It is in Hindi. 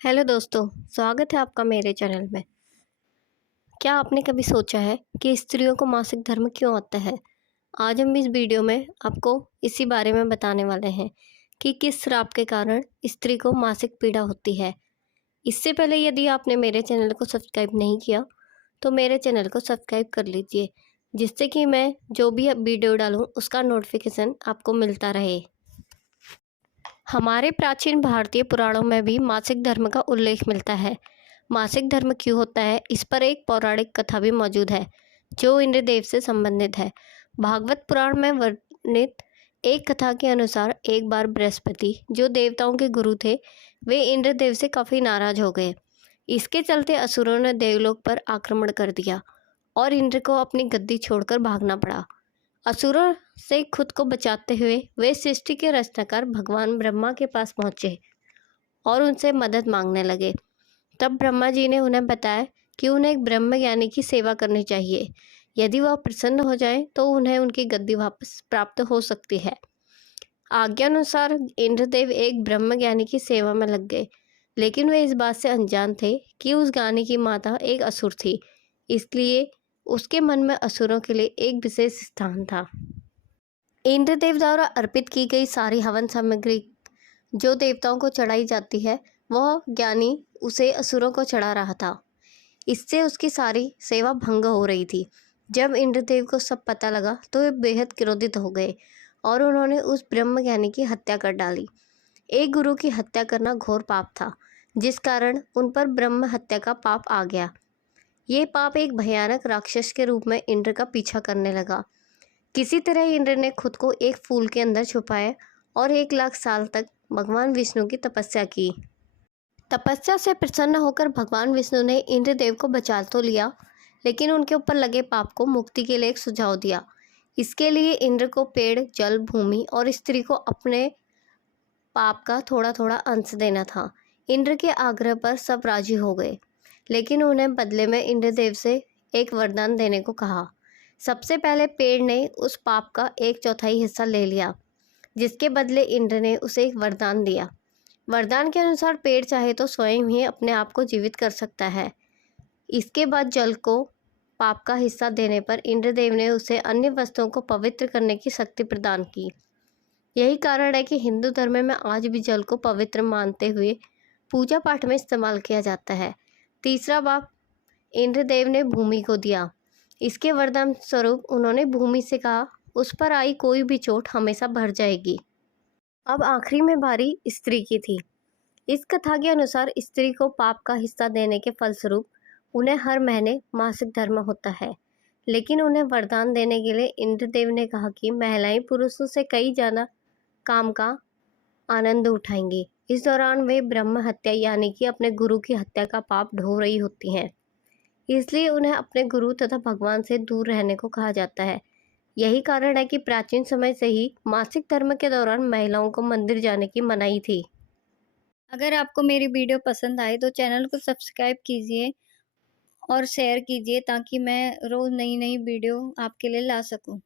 हेलो दोस्तों, स्वागत है आपका मेरे चैनल में। क्या आपने कभी सोचा है कि स्त्रियों को मासिक धर्म क्यों आता है? आज हम इस वीडियो में आपको इसी बारे में बताने वाले हैं कि किस श्राप के कारण स्त्री को मासिक पीड़ा होती है। इससे पहले यदि आपने मेरे चैनल को सब्सक्राइब नहीं किया तो मेरे चैनल को सब्सक्राइब कर लीजिए, जिससे कि मैं जो भी वीडियो डालूँ उसका नोटिफिकेशन आपको मिलता रहे। हमारे प्राचीन भारतीय पुराणों में भी मासिक धर्म का उल्लेख मिलता है। मासिक धर्म क्यों होता है, इस पर एक पौराणिक कथा भी मौजूद है जो इंद्रदेव से संबंधित है। भागवत पुराण में वर्णित एक कथा के अनुसार एक बार बृहस्पति, जो देवताओं के गुरु थे, वे इंद्रदेव से काफ़ी नाराज हो गए। इसके चलते असुरों ने देवलोक पर आक्रमण कर दिया और इंद्र को अपनी गद्दी छोड़कर भागना पड़ा। असुरों से खुद को बचाते हुए वे सृष्टि के रचनाकार भगवान ब्रह्मा के पास पहुंचे और उनसे मदद मांगने लगे। तब ब्रह्मा जी ने उन्हें बताया कि उन्हें एक ब्रह्म ज्ञानी की सेवा करनी चाहिए। यदि वह प्रसन्न हो जाए तो उन्हें उनकी गद्दी वापस प्राप्त हो सकती है। आज्ञानुसार इंद्रदेव एक ब्रह्म ज्ञानी की सेवा में लग गए, लेकिन वे इस बात से अनजान थे कि उस ज्ञानी की माता एक असुर थी। इसलिए उसके मन में असुरों के लिए एक विशेष स्थान था। इंद्रदेव द्वारा अर्पित की गई सारी हवन सामग्री जो देवताओं को चढ़ाई जाती है, वह ज्ञानी उसे असुरों को चढ़ा रहा था। इससे उसकी सारी सेवा भंग हो रही थी। जब इंद्रदेव को सब पता लगा तो वे बेहद क्रोधित हो गए और उन्होंने उस ब्रह्म ज्ञानी की हत्या कर डाली। एक गुरु की हत्या करना घोर पाप था, जिस कारण उन पर ब्रह्म हत्या का पाप आ गया। ये पाप एक भयानक राक्षस के रूप में इंद्र का पीछा करने लगा। किसी तरह इंद्र ने खुद को एक फूल के अंदर छुपाया और 1 लाख साल तक भगवान विष्णु की तपस्या की। तपस्या से प्रसन्न होकर भगवान विष्णु ने इंद्रदेव को बचा तो लिया, लेकिन उनके ऊपर लगे पाप को मुक्ति के लिए एक सुझाव दिया। इसके लिए इंद्र को पेड़, जल, भूमि और स्त्री को अपने पाप का थोड़ा थोड़ा अंश देना था। इंद्र के आग्रह पर सब राजी हो गए, लेकिन उन्हें बदले में इंद्रदेव से एक वरदान देने को कहा। सबसे पहले पेड़ ने उस पाप का 1/4 हिस्सा ले लिया, जिसके बदले इंद्र ने उसे एक वरदान दिया। वरदान के अनुसार पेड़ चाहे तो स्वयं ही अपने आप को जीवित कर सकता है। इसके बाद जल को पाप का हिस्सा देने पर इंद्रदेव ने उसे अन्य वस्तुओं को पवित्र करने की शक्ति प्रदान की। यही कारण है कि हिंदू धर्म में आज भी जल को पवित्र मानते हुए पूजा पाठ में इस्तेमाल किया जाता है। तीसरा पाप इंद्रदेव ने भूमि को दिया। इसके वरदान स्वरूप उन्होंने भूमि से कहा, उस पर आई कोई भी चोट हमेशा भर जाएगी। अब आखिरी में बारी स्त्री की थी। इस कथा के अनुसार स्त्री को पाप का हिस्सा देने के फलस्वरूप उन्हें हर महीने मासिक धर्म होता है, लेकिन उन्हें वरदान देने के लिए इंद्रदेव ने कहा कि महिलाएं पुरुषों से कई ज़्यादा काम का आनंद उठाएंगी। इस दौरान वे ब्रह्म हत्या यानी कि अपने गुरु की हत्या का पाप ढो रही होती हैं। इसलिए उन्हें अपने गुरु तथा भगवान से दूर रहने को कहा जाता है। यही कारण है कि प्राचीन समय से ही मासिक धर्म के दौरान महिलाओं को मंदिर जाने की मनाही थी। अगर आपको मेरी वीडियो पसंद आए तो चैनल को सब्सक्राइब कीजिए और शेयर कीजिए ताकि मैं रोज़ नई नई वीडियो आपके लिए ला सकूं।